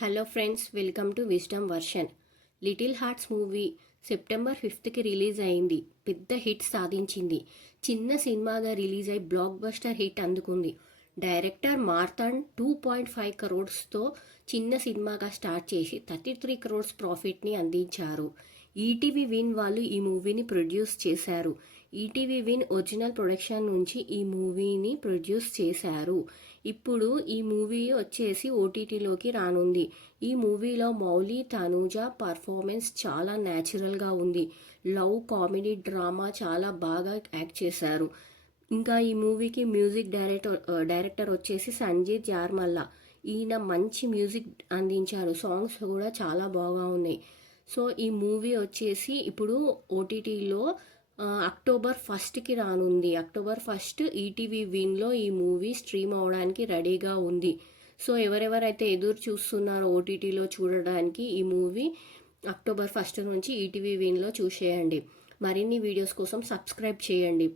Hello friends, welcome to wisdom version. Little hearts movie September 5కి release అయింది. పెద్ద hit సాధించింది. చిన్న సినిమాగా రిలీజ్ అయి బ్లాక్ బస్టర్ హిట్ అందుకుంది. డైరెక్టర్ మార్తాండ్ 2.5 crores చిన్న సినిమాగా స్టార్ట్ చేసి 33 crores ప్రాఫిట్ని అందించారు. ఈటీవీ విన్ వాళ్ళు ఈ మూవీని ప్రొడ్యూస్ చేశారు. ఈటీవీ విన్ ఒరిజినల్ ప్రొడక్షన్ నుంచి ఈ మూవీని ప్రొడ్యూస్ చేశారు. ఇప్పుడు ఈ మూవీ వచ్చేసి ఓటీటీలోకి రానుంది. ఈ మూవీలో మౌలి తనూజ పర్ఫార్మెన్స్ చాలా న్యాచురల్గా ఉంది. లవ్, కామెడీ, డ్రామా చాలా బాగా యాక్ట్ చేశారు. ఇంకా ఈ మూవీకి మ్యూజిక్ డైరెక్టర్ వచ్చేసి సంజీత్ జార్మల్ల. ఈయన మంచి మ్యూజిక్ అందించారు. సాంగ్స్ కూడా చాలా బాగా ఉన్నాయి. సో ఈ మూవీ వచ్చేసి ఇప్పుడు ఓటీటీలో అక్టోబర్ 1కి రానుంది. అక్టోబర్ 1 ఈటీవీ విన్లో ఈ మూవీ స్ట్రీమ్ అవడానికి రెడీగా ఉంది. సో ఎవరెవరైతే ఎదురు చూస్తున్నారో ఓటీటీలో చూడడానికి ఈ మూవీ అక్టోబర్ 1 నుంచి ఈటీవీ విన్లో చూసేయండి. మరిన్ని వీడియోస్ కోసం సబ్స్క్రైబ్ చేయండి.